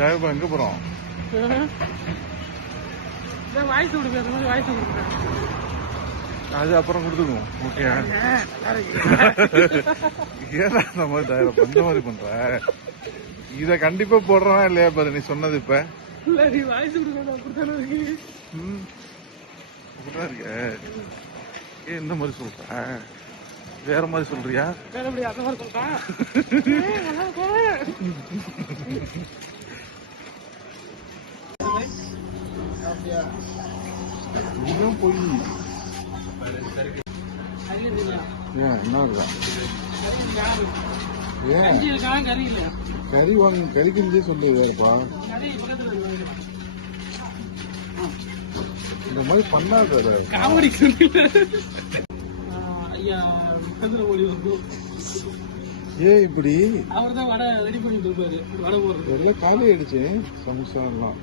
ஜாயப்பா எங்க போறோம்? வாய்ஸ் கொடுக்குற மாதிரி வாய்ஸ் கொடுக்குறேன். அது அப்புறம் கொடுத்துக்குவோம். ஓகே. ஏன்னா அந்த மாதிரி ஜாயப்பா இந்த மாதிரி பண்ற? இத கண்டிப்பா போடுறவா இல்லையா பாரு நீ சொன்னது இப்ப. இல்ல நீ வாய்ஸ் கொடுக்கணும் அப்படித்தானே இருக்கு. அப்படிதான் இருக்க. ஏன் இந்த மாதிரி சொல்ற? வேற மாதிரி சொல்றியா? வேற எப்படி அந்த மாதிரி சொல்றேன்? இதுவும் போய் ஏன் என்ன இருக்கா? ஏன் கறி இல்ல கறி வாங்க கறிக்கு சொல்லி வேறப்பா இந்த மாதிரி பண்ணாத காமெடி ஐயா ஏன் இப்படி அவர் தான் வடை ரெடி பண்ணிட்டு இருப்பாரு. வடை போடுறது எல்லாம் காலி ஆயிடுச்சு சமோசா எல்லாம்.